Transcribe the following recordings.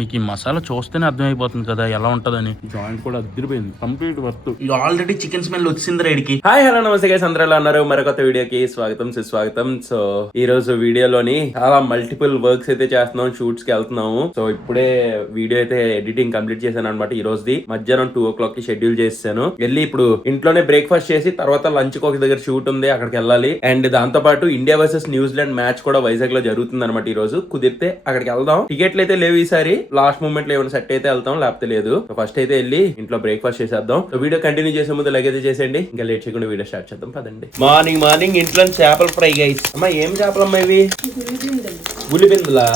మీకు ఈ మసాలా చూస్తేనే అర్థమైపోతుంది కదా ఎలా ఉంటదని. జాయింట్ కూడా అదిరిపోయింది, కంప్లీట్ వర్త్. ఇది ఆల్రెడీ చికెన్ స్మెల్ వచ్చింది రేడికి. హాయ్ హలో నమస్తే గైస్, అందరూ ఎలా ఉన్నారు? మరొక వీడియోకి స్వాగతం సుస్వాగతం. సో ఈ రోజు వీడియోలోని చాలా మల్టిపుల్ వర్క్స్ అయితే చేస్తున్నాం, షూట్స్ కి వెళ్తున్నాము. సో ఇప్పుడే వీడియో అయితే ఎడిటింగ్ కంప్లీట్ చేశాను అనమాట. ఈ రోజుది మధ్యాహ్నం 2 o'clock కి షెడ్యూల్ చేశాను. వెళ్ళి ఇప్పుడు ఇంట్లోనే బ్రేక్ఫాస్ట్ చేసి తర్వాత లంచ్ కి ఒక దగ్గర షూట్ ఉంది, అక్కడికి వెళ్ళాలి. అండ్ దాంతో పాటు ఇండియా వర్సెస్ న్యూజిలాండ్ మ్యాచ్ కూడా వైజాగ్ లో జరుగుతుంది అనమాట. ఈ రోజు కుదిరితే అక్కడికి వెళ్దాం. టికెట్లు అయితే లేవు ఈసారి, లాస్ట్ మూమెంట్ లో ఏమైనా సెట్ అయితే వెళ్తాం, లేకపోతే లేదు. ఫస్ట్ అయితే వెళ్ళి ఇంట్లో బ్రేక్ఫాస్ట్ చేసేద్దాం. సో వీడియో కంటిన్యూ చేసే ముందు లైక్ అయితే చేసేయండి. ఇంకా లేట్ చేయకుండా వీడియో స్టార్ట్ చేద్దాం పదండి. మార్నింగ్ ఇంట్లో చేపల ఫ్రై గైస్. అమ్మా ఏం చేపలమ్మా ఇవి? గులిబిందులా.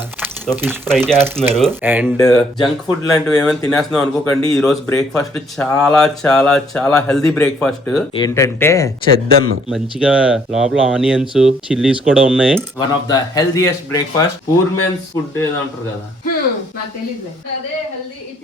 సో ఫిష్ ఫ్రై చేస్తున్నారు. అండ్ జంక్ ఫుడ్ లాంటివి ఏమైనా తినేస్తున్నాం అనుకోకండి. ఈ రోజు బ్రేక్ఫాస్ట్ చాలా చాలా చాలా హెల్దీ బ్రేక్ఫాస్ట్. ఏంటంటే చెద్దన్నం, మంచిగా లోపల ఆనియన్స్ చిల్లీస్ కూడా ఉన్నాయి. One of the healthiest breakfast. Poor men's food ఏదంటారు కదా,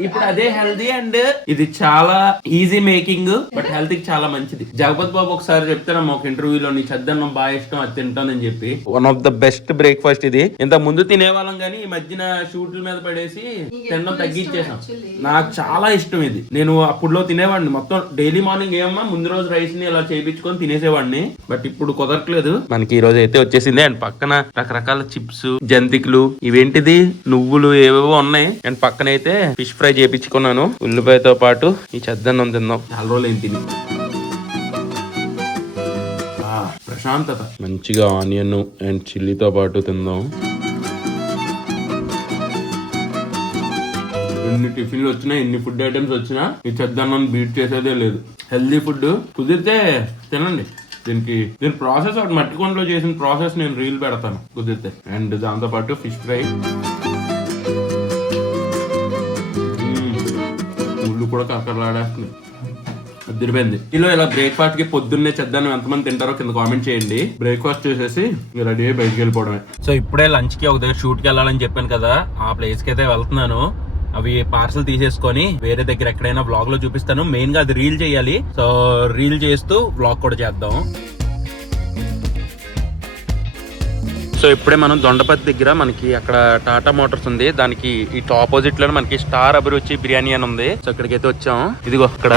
ఇప్పుడు అదే హెల్దీ. అండ్ ఇది చాలా ఈజీ మేకింగ్, బట్ హెల్త్ కి చాలా మంచిది. జగపతి బాబు ఒకసారి చెప్తాను ఒక ఇంటర్వ్యూలో, నీ చెద్దన్నం బాగా ఇష్టం, అది తింటానని చెప్పి. One of the best breakfast ఇది. ఇంత ముందు తినేవాళ్ళం కానీ ఈ మధ్యన షూట్ల మీద పడేసి తినడం తగ్గించేసాం. నాకు చాలా ఇష్టం ఇది. నేను అప్పుడులో తినేవాడిని మొత్తం డైలీ మార్నింగ్ ఏమన్నా ముందు రోజు రైస్ ని ఇలా చేయించుకొని తినేసేవాడిని, బట్ ఇప్పుడు కుదరట్లేదు. మనకి ఈ రోజు అయితే వచ్చేసింది. అండ్ పక్కన రకరకాల చిప్స్, జంతికలు, ఇవేంటిది నువ్వులు ఏవేవో ఉన్నాయి. అండ్ పక్కన అయితే ఫిష్ ఫ్రై చేయించుకున్నాను ఉల్లిపాయతో పాటు. ఈ చెద్దన్నం తిందాం, చాలా రోజులు ఏం తిని. ప్రశాంతత. మంచిగా ఆనియన్ అండ్ చిల్లీతో పాటు తిందాం. ఎన్ని టిఫిన్లు వచ్చినా, ఎన్ని ఫుడ్ ఐటమ్స్ వచ్చినా ఈ చెద్దన్నం బీట్ చేసేదే లేదు. హెల్దీ ఫుడ్ కుదిరితే తినండి. దీని ప్రాసెస్ ఒకటి మట్టికొండలో చేసిన ప్రాసెస్ నేను రీల్ పెడతాను కుదిరితే. అండ్ దాంతో పాటు ఫిష్ ఫ్రై, ముళ్ళు కూడా కరకరలాడేస్తుంది, అదిరిపోయింది. ఇలా బ్రేక్ఫాస్ట్ కి పొద్దున్నే చెద్దన్నం ఎంతమంది తింటారో కింద కామెంట్ చేయండి. బ్రేక్ఫాస్ట్ చేసేసి రెడీ అయ్యి బయటకు వెళ్ళిపోవడమే. సో ఇప్పుడే లంచ్ కి ఒక దగ్గర షూట్ కి వెళ్ళాలని చెప్పాను కదా, ఆ ప్లేస్ కి అయితే వెళ్తున్నాను. అవి పార్సల్ తీసేసుకొని వేరే దగ్గర ఎక్కడైనా వ్లాగ్ లో చూపిస్తాను. మెయిన్ గా అది రీల్ చేయాలి. సో రీల్ చేస్తూ వ్లాగ్ కూడా చేద్దాం. సో ఇప్పుడే మనం దొండపతి దగ్గర మనకి అక్కడ టాటా మోటార్స్ ఉంది, దానికి ఇటు ఆపోజిట్ లో మనకి స్టార్ అభిరుచి బిర్యానీ అని ఉంది. సో ఇక్కడికి అయితే వచ్చాం. ఇదిగో ఇక్కడ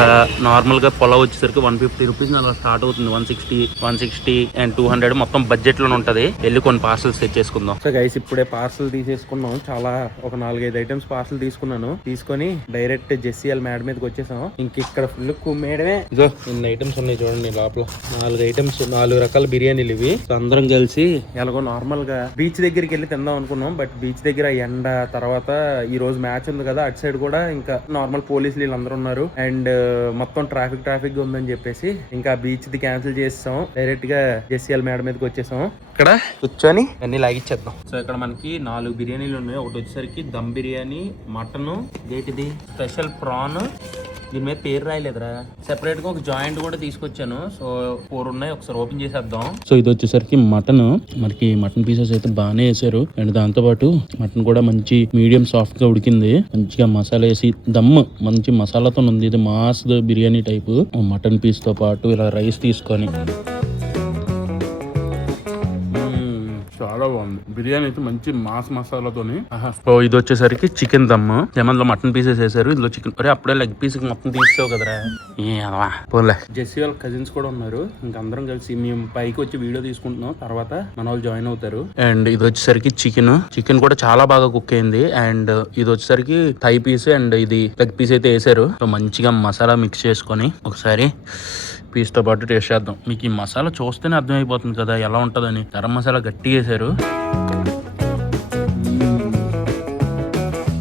నార్మల్ గా పొలావ్ వచ్చేసరికి 150 రూపీస్ అలా స్టార్ట్ అవుతుంది. 160 అండ్ 200 మొత్తం బడ్జెట్ లోనే ఉంటది. వెళ్ళి కొన్ని పార్సల్స్ తెచ్చేసుకుందాం. సో గైస్ ఇప్పుడే పార్సల్ తీసేసుకున్నాం. చాలా ఒక 4-5 ఐటమ్స్ పార్సల్ తీసుకున్నాను. తీసుకొని డైరెక్ట్ జెస్సీఎల్ మేడ మీదకి వచ్చేసాం. ఇంక ఇక్కడ ఫుల్ కుమ్మేయడమే. ఇదో ఇన్ని ఐటమ్స్ ఉన్నాయి చూడండి. లోపల 4 ఐటమ్స్, 4 రకాల బిర్యానీలు ఇవి. సో అందరం కలిసి ఎలాగో నార్మల్ గా బీచ్ దగ్గరికి వెళ్ళి తిందాం అనుకున్నాం. బట్ బీచ్ దగ్గర ఎండ, తర్వాత ఈ రోజు మ్యాచ్ ఉంది కదా, అటు సైడ్ కూడా ఇంకా నార్మల్ పోలీసులు వీళ్ళందరూ ఉన్నారు. అండ్ మొత్తం ట్రాఫిక్ గా ఉందని చెప్పేసి ఇంకా బీచ్ ది క్యాన్సిల్ చేసాం. డైరెక్ట్ గా జెస్సీఎల్ మేడ మీదకి వచ్చేసాం. ఇక్కడ కూర్చొని అన్ని లాగిచ్చేద్దాం. సో ఇక్కడ మనకి 4 బిర్యానీలు ఉన్నాయి. ఒకటి వచ్చేసరికి దమ్ బిర్యానీ, మటన్, ఏంటిది స్పెషల్ ప్రాన్, దీని మీద పేరు రాయలేదురా. సెపరేట్ గా ఒక జాయింట్ కూడా తీసుకొచ్చాను. సో 4 ఉన్నాయి, ఒకసారి ఓపెన్ చేసేద్దాం. సో ఇది వచ్చేసరికి మటన్. మనకి మటన్ పీసెస్ అయితే బాగానే వేసారు. అండ్ దాంతో పాటు మటన్ కూడా మంచి మీడియం సాఫ్ట్ గా ఉడికింది. మంచిగా మసాలా వేసి దమ్ మంచి మసాలాతో ఉంది. ఇది mass biryani type. Mutton piece తో పాటు ఇలా రైస్ తీసుకొని చాలా బాగుంది బిర్యానీ అయితే, మంచి మాస్ మసాలాతోని. సో ఇది వచ్చేసరికి చికెన్ దమ్. ఏమన్నా మటన్ పీసెస్ వేసారు, ఇందులో చికెన్. అరే అప్పుడే లెగ్ పీస్ మొత్తం తీసావు కదరా. పోలే. జెస్సీ వాళ్ళ కజిన్స్ కూడా ఉన్నారు. ఇంక అందరం కలిసి మేము పైకి వచ్చి వీడియో తీసుకుంటున్నాం. తర్వాత మన వాళ్ళు జాయిన్ అవుతారు. అండ్ ఇది వచ్చేసరికి చికెన్ కూడా చాలా బాగా కుక్ అయింది. అండ్ ఇది వచ్చేసరికి థై పీస్ అండ్ ఇది లెగ్ పీస్ అయితే వేసారు. సో మంచిగా మసాలా మిక్స్ చేసుకొని ఒకసారి పీస్ తో పాటు టేస్ట్ చేద్దాం. మీకు ఈ మసాలా చూస్తేనే అర్థమైపోతుంది కదా ఎలా ఉంటదని. గరం మసాలా గట్టిగా వేసారు.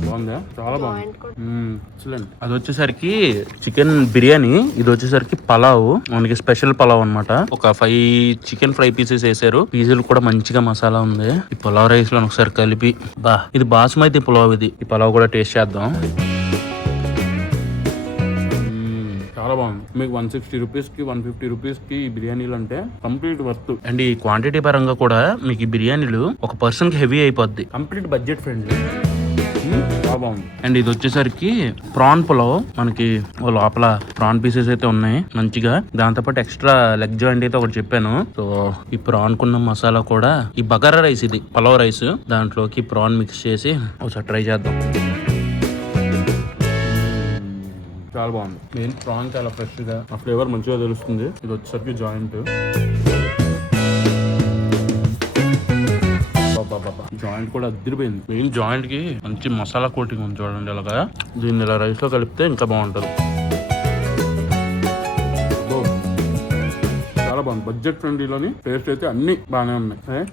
బాగుందా? చాలా బాగుంది. అది వచ్చేసరికి చికెన్ బిర్యానీ. ఇది వచ్చేసరికి పలావ్, మనకి స్పెషల్ పలావ్ అన్నమాట. ఒక 5 చికెన్ ఫ్రై పీసెస్ వేసారు. పీసులు కూడా మంచిగా మసాలా ఉంది. ఈ పులావ్ రైస్ లో ఒకసారి కలిపి ఇది బాస్మతి పులావ్. ఇది ఈ పలావ్ కూడా టేస్ట్ చేద్దాం. చాలా బాగుంది. మీకు 160 రూపీస్ కి 150 రూపీస్ కి ఈ బిర్యానీలు అంటే కంప్లీట్ వర్త్. అండ్ ఈ క్వాంటిటీ పరంగా కూడా మీకు ఈ బిర్యానీలు ఒక పర్సన్ కి హెవీ అయిపోద్ది. Complete budget friendly. బాగుంది. అండ్ ఇది వచ్చేసరికి ప్రాన్ పులావ్. మనకి లోపల ప్రాన్ పీసెస్ అయితే ఉన్నాయి మంచిగా. దాంతో పాటు ఎక్స్ట్రా లెగ్ జాయింట్ అయితే ఒకటి చెప్పాను. సో ఈ ప్రాన్ కున్న మసాలా కూడా ఈ బగారా రైస్, ఇది పలావ్ రైస్, దాంట్లోకి ప్రాన్ మిక్స్ చేసి ఒకసారి ట్రై చేద్దాం. చాలా బాగుంది. మెయిన్ ప్రాన్ చాలా ఫ్రెష్ గా, ఆ ఫ్లేవర్ మంచిగా తెలుస్తుంది. ఇది వచ్చేసరికి జాయింట్ జాయింట్ కూడా అదిరిపోయింది. మెయిన్ జాయింట్ కి మంచి మసాలా కోటింగ్ ఉంది చూడండి. ఇలాగా దీన్ని ఇలా రైస్ లో కలిపితే ఇంకా బాగుంటది. చాలా బాగుంది. బడ్జెట్ ఫ్రెండ్లీలోని టేస్ట్ అయితే అన్ని బాగానే ఉన్నాయి.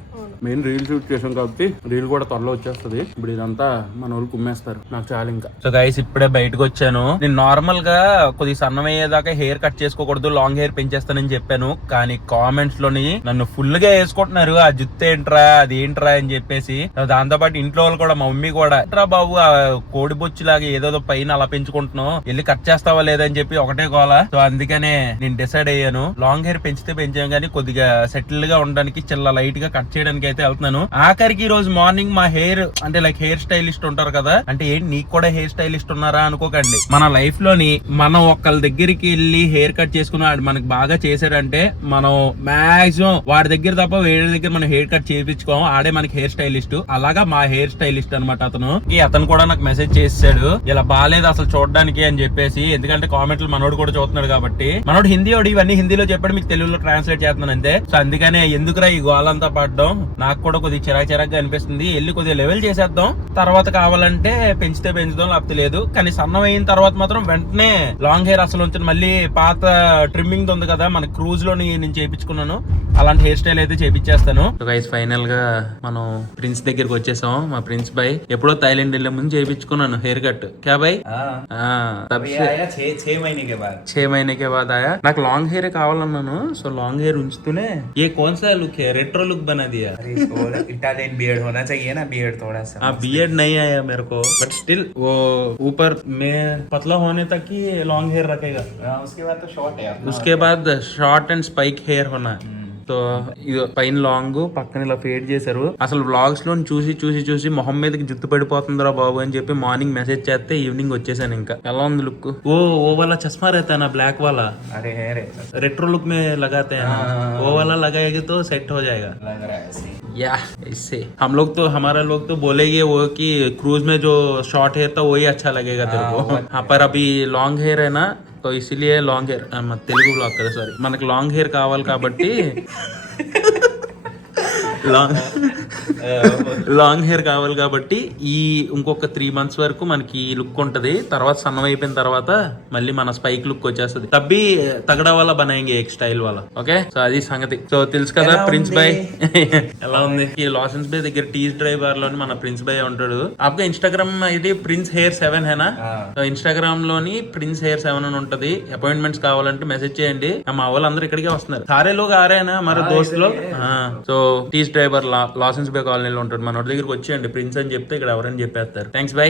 మెయిన్ రీల్ షూట్ చేసాం కాబట్టి రీల్ కూడా త్వరలో వచ్చేస్తుంది. ఇప్పుడు ఇదంతా మన వాళ్ళు కుమ్మేస్తారు. నాకు చాలా ఇంకా. సో గైస్ ఇప్పుడే బయటకు వచ్చాను. నేను నార్మల్ గా కొద్దిగా సన్నం అయ్యేదాకా హెయిర్ కట్ చేసుకోకూడదు, లాంగ్ హెయిర్ పెంచేస్తానని చెప్పాను. కానీ కామెంట్స్ లోని నన్ను ఫుల్ గా వేసుకుంటున్నారు. ఆ జుత్తు ఏంట్రా, అది ఏంట్రా అని చెప్పేసి. దాంతో పాటు ఇంట్లో వాళ్ళు కూడా, మా మమ్మీ కూడా, ఏంట్రా బాబు ఆ కోడి బొచ్చు లాగా ఏదో పైన అలా పెంచుకుంటున్నావు, వెళ్ళి కట్ చేస్తావా లేదని చెప్పి ఒకటే గోల. సో అందుకనే నేను డిసైడ్ అయ్యాను, లాంగ్ హెయిర్ పెంచితే పెంచాను కానీ కొద్దిగా సెటిల్ గా ఉండడానికి చిల్ల లైట్ గా కట్ చేయడానికి అయితే వెళ్తున్నాను. ఆఖరికి ఈ రోజు మార్నింగ్ మా హెయిర్ అంటే లైక్ హెయిర్ స్టైలిస్ట్ ఉంటారు కదా, అంటే ఏంటి నీకు కూడా హెయిర్ స్టైలిస్ట్ ఉన్నారా అనుకోకండి. మన లైఫ్ లోని మనం ఒకళ్ళ దగ్గరికి వెళ్ళి హెయిర్ కట్ చేసుకుని వాడు మనకి బాగా చేశాడంటే మనం మాక్సిమం వాడి దగ్గర తప్ప వేరే దగ్గర మనం హెయిర్ కట్ చేయించుకోం. ఆడే మనకి హెయిర్ స్టైలిస్ట్. అలాగా మా హెయిర్ స్టైలిస్ట్ అనమాట అతను కూడా నాకు మెసేజ్ చేసాడు, ఇలా బాగాలేదు అసలు చూడడానికి అని చెప్పేసి. ఎందుకంటే కామెంట్లు మనోడు కూడా చూస్తున్నాడు కాబట్టి. మనోడు హిందీ వాడు, ఇవన్నీ హిందీలో చెప్పాడు, మీకు తెలుగులో ట్రాన్స్లేట్ చేస్తున్నాను అంతే. సో అందుకనే ఎందుకురా ఈ గోలంతా పడడం, నాకు కూడా కొద్దిగా చిరాగ్గా అనిపిస్తుంది. వెళ్ళి కొద్దిగా లెవెల్ చేసేద్దాం, తర్వాత కావాలంటే పెంచితే పెంచుదాం, లేకపోతే లేదు. కానీ సన్నం అయిన తర్వాత మాత్రం వెంటనే లాంగ్ హెయిర్ అసలు ఉంచిన మళ్ళీ పాత ట్రిమ్మింగ్ ఉంది కదా మన క్రూజ్ లో నేను చేయించుకున్నాను, అలాంటి హెయిర్ స్టైల్ అయితే చేపించేస్తాను. ఫైనల్ గా మనం ప్రిన్స్ దగ్గరికి వచ్చేసాం. మా ప్రిన్స్ బాయ్ ఎప్పుడో థాయిలాండ్ వెళ్ళే ముందు చేయించుకున్నాను హెయిర్ కట్. క్యా బాయ్? 6 महीने के बाद आया. నాకు లాంగ్ హెయిర్ కావాలన్నాను. సో లాంగ్ హెయిర్ ఉంచుతూనే ये कौन सा लुक है, रेट्रो लुक बना दिया. इटालियन बियर्ड होना चाहिए ना, बियर्ड थोड़ा सा. हाँ बियर्ड नहीं आया मेरे को, बट स्टिल वो ऊपर में पतला होने तक ही लॉन्ग हेयर रखेगा. उसके बाद तो शॉर्ट है. उसके बाद शॉर्ट एंड स्पाइक हेयर होना. సో ఇది పైన లాంగ్ పక్కన ఇలా ఫేడ్ చేశారు. అసలు వ్లాగ్స్ లో చూసి మొహం మీదకి జుత్తు పడిపోతుందిరా బాబు అని చెప్పి మార్నింగ్ మెసేజ్ చేస్తే ఈవినింగ్ వచ్చేసాను. ఇంకా ఎలా ఉంది లుక్? ఓ वाला चश्मा रहता है ना ब्लैक वाला, अरे है रेट्रो लुक में लगाते हैं ना, वो वाला लगाएंगे तो सेट हो जाएगा. लग रहा है ऐसे. या इससे हमारा लोग तो बोलेंगे वो कि क्रूज में जो शॉर्ट हेयर था वही अच्छा लगेगा तेरे को. हाँ पर अभी लॉन्ग हेयर है ना, तो इसीलिए लॉन्ग हेयर తెలుగు బ్లాగ్ కదా సారీ, మనకి లాంగ్ హెయిర్ కావాలి కాబట్టి లాంగ్ హెయిర్ కావాలి కాబట్టి ఈ ఇంకొక 3 months వరకు మనకి లుక్ ఉంటది. తర్వాత సన్నం అయిపోయిన తర్వాత మళ్ళీ మన స్పైక్ లుక్ వచ్చేస్తుంది. తబ్బి తగడా వల్ల బనాయింగ్ ఎక్ స్టైల్ వల్ల. ఓకే సో అది సంగతి. సో తెలుసు కదా ప్రిన్స్ బాయ్ ఎలా ఉంది. ఈ లాసెన్స్ బే దగ్గర టీజ్ డ్రైవర్ లోని మన ప్రిన్స్ బాయ్ ఉంటాడు. आपका ఇన్స్టాగ్రామ్ ఐడి ప్రిన్స్ హెయిర్ 7 హేనా? సో ఇన్స్టాగ్రామ్ లోని ప్రిన్స్ హెయిర్ 7 అని ఉంటది. అపాయింట్మెంట్స్ కావాలంటే మెసేజ్ చేయండి. మా వాళ్ళందరూ ఇక్కడికే వస్తున్నారు. సారే లోग आ रहे हैं ना हमारे दोस्त लोग. సో టీజ్ డ్రైవర్ లాసెన్స్ బే కాలనీలో ఉంటాడు. మన దగ్గరికి వచ్చేయండి ప్రిన్స్ అని చెప్తే ఇక్కడ ఎవరైనా చెప్పేస్తారు. Thanks bye.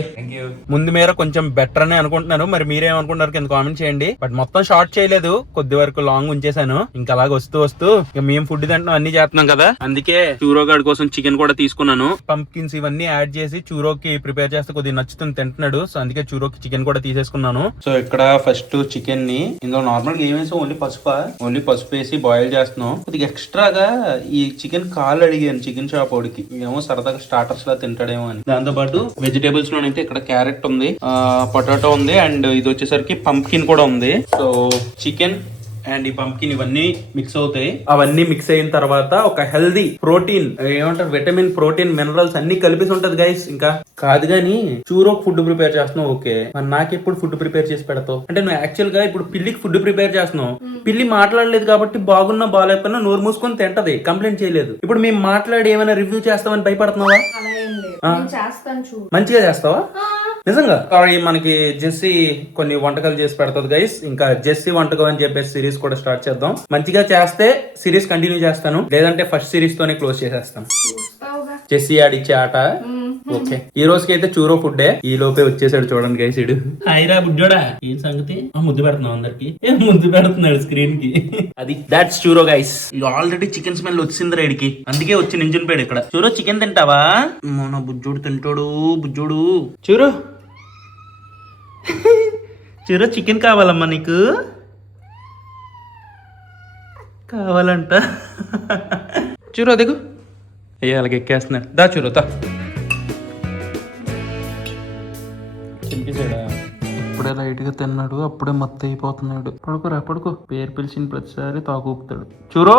ముందు మేర కొంచెం బెటర్ అని అనుకుంటున్నాను, మరి మీరేమనుకుంటున్నారు కింద కామెంట్ చేయండి. బట్ మొత్తం షార్ట్ చేయలేదు, కొద్ది వరకు లాంగ్ ఉంచేసాను. ఇంకా అలాగ వస్తూ ఇక మేము ఫుడ్ తింటాం అన్ని చేస్తున్నాం కదా, అందుకే చూరోగాడి కోసం చికెన్ కూడా తీసుకున్నాను. పంప్కిన్స్ ఇవన్నీ యాడ్ చేసి చూరోకి ప్రిపేర్ చేస్తే కొద్దిగా నచ్చుతుంది, తింటున్నాడు. సో అందుకే చూరోకి చికెన్ కూడా తీసేసుకున్నాను. సో ఇక్కడ ఫస్ట్ చికెన్ ని ఇందులో నార్మల్ గా ఏమేసి ఓన్లీ పసుపు వేసి బాయిల్ చేస్తున్నాం. కొద్దిగా ఎక్స్ట్రాగా ఈ చికెన్ కాళ్ళు అడిగాను చికెన్ షాప్ వాడికి, ఏమో సరదాగా స్టార్టర్స్ లా తింటాడేమో అని. దాంతో పాటు వెజిటేబుల్స్ లోనైతే ఇక్కడ క్యారెట్ ఉంది, పొటాటో ఉంది, అండ్ ఇది వచ్చేసరికి పంప్కిన్ కూడా ఉంది. సో చికెన్ అండ్ ఈ పంప్కిన్ ఇవన్నీ మిక్స్ అవుతాయి. అవన్నీ మిక్స్ అయిన తర్వాత ఒక హెల్దీ ప్రోటీన్ ఏమంటారు విటమిన్ ప్రోటీన్ మినరల్స్ అన్ని కలిపి ఉంటది గైస్. ఇంకా కాదు గానీ చూరోకి ఫుడ్ ప్రిపేర్ చేస్తున్నావు ఓకే, మరి నాకు ఎప్పుడు ఫుడ్ ప్రిపేర్ చేసి పెడతావు? అంటే నువ్వు యాక్చువల్ గా ఇప్పుడు పిల్లికి ఫుడ్ ప్రిపేర్ చేస్తున్నావు. పిల్లి మాట్లాడలేదు కాబట్టి బాగున్నా బాగాలేకపోయినా నోరు మూసుకొని తింటది, కంప్లైంట్ చేయలేదు. ఇప్పుడు మేము మాట్లాడి ఏమైనా రివ్యూ చేస్తామని భయపడుతున్నావా? మంచిగా చేస్తావా నిజంగా? మనకి జెస్సీ కొన్ని వంటకాలు చేసి పెడతాది గైస్. ఇంకా జెస్సీ వంటకం అని చెప్పేసి సిరీస్ కూడా స్టార్ట్ చేద్దాం. మంచిగా చేస్తే సిరీస్ కంటిన్యూ చేస్తాను, లేదంటే ఫస్ట్ సిరీస్ తోనే క్లోజ్ చేసేస్తాను. జెస్సీ ఆడిచ్చే ఆట ఓకే. ఈ రోజుకి అయితే చూరో ఫుడ్ ఈ లోపే వచ్చేసాడు చూడండి గైస్. ఇడు హైరా బుడ్డోడా ఏం సంగతి? ముద్దు పెడుతున్నావు అందరికి, ముద్దు పెడుతున్నాడు స్క్రీన్ కి. అది that's churro guys. Already chicken smell వచ్చింది రైడ్కి, అందుకే వచ్చి నించుని పోయాడు ఇక్కడ. చూరో చికెన్ తింటావా? మన బుజ్జోడు తింటాడు. బుజ్జోడు చూరో చూరో చికెన్ కావాలమ్మా నీకు? కావాలంట చూరో దిగు. అయ్యా అలాగే ఎక్కేస్తున్నాడు. దా చూరో తా. చింపేసాడా? ఇప్పుడే లైట్ గా తిన్నాడు, అప్పుడే మత్తు అయిపోతున్నాడు. పడుకోరా పడుకో. పేరు పిలిచిన ప్రతిసారి తాకూపుతాడు. చూరో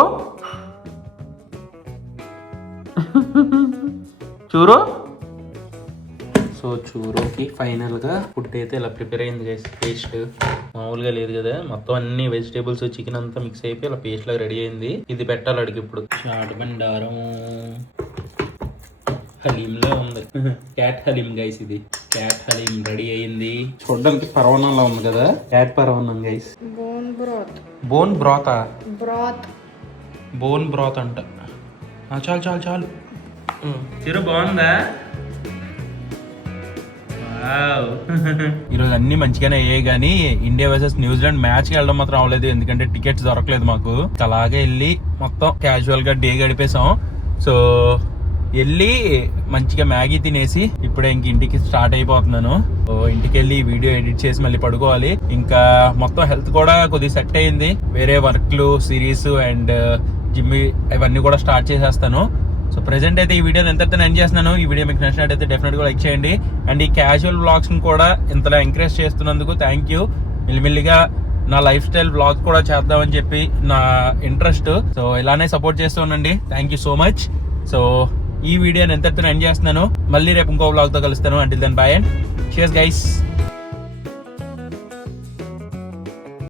చూరో. సో చూరోకి ఫైనల్ గా ఫుడ్ అయితే ఇలా ప్రిపేర్ అయింది గైస్. పేస్ట్ మామూలుగా లేదు కదా, మొత్తం అన్ని వెజిటేబుల్స్ చికెన్ అంతా మిక్స్ అయిపోయి ఇలా పేస్ట్ లాగా రెడీ అయింది. ఇది పెట్టాలి అడిగి ఇప్పుడు. చాట్ బండారం హలీం లో ఉంది. Cat haleem guys. ఇది క్యాట్ హలీం రెడీ అయింది. చూడడానికి పరవణంలో ఉంది కదా, క్యాట్ పరవణం guys. Bone broth bone broth అంట. చాలు చాలు చాలు. చిరు బాగుందా? ఈరోజు అన్ని మంచిగానే అయ్యాయి, కానీ ఇండియా వర్సెస్ న్యూజిలాండ్ మ్యాచ్ కి వెళ్ళడం మాత్రం అవ్వలేదు, ఎందుకంటే టికెట్స్ దొరకలేదు మాకు. అలాగే వెళ్ళి మొత్తం క్యాజువల్ గా డే గడిపేసాం. సో వెళ్ళి మంచిగా మ్యాగీ తినేసి ఇప్పుడే ఇంక ఇంటికి స్టార్ట్ అయిపోతున్నాను. ఇంటికి వెళ్ళి వీడియో ఎడిట్ చేసి మళ్ళీ పడుకోవాలి. ఇంకా మొత్తం హెల్త్ కూడా కొద్దిగా సెట్ అయింది. వేరే వర్క్లు, సిరీస్ అండ్ జిమ్ ఇవన్నీ కూడా స్టార్ట్ చేసేస్తాను. సో ప్రెసెంట్ అయితే ఈ వీడియోని ఎంతైతే ఎండ్ చేస్తున్నాను. ఈ వీడియో మీకు నచ్చినట్టయితే డెఫినెట్గా లైక్ చేయండి. అండ్ ఈ క్యాజువల్ వ్లాగ్స్ ని కూడా ఇంతలా ఎంకరేజ్ చేస్తున్నందుకు థ్యాంక్ యూ. మెల్లిమెల్లిగా నా లైఫ్ స్టైల్ వ్లాగ్ కూడా చేద్దామని చెప్పి నా ఇంట్రెస్ట్. సో ఇలానే సపోర్ట్ చేస్తూ ఉండండి. Thank you so much. So ఈ వీడియోని ఎంతైతే ఎండ్ చేస్తున్నాను. మళ్ళీ రేపు ఇంకో వ్లాగ్ తో కలుస్తాను. Until then bye and cheers guys.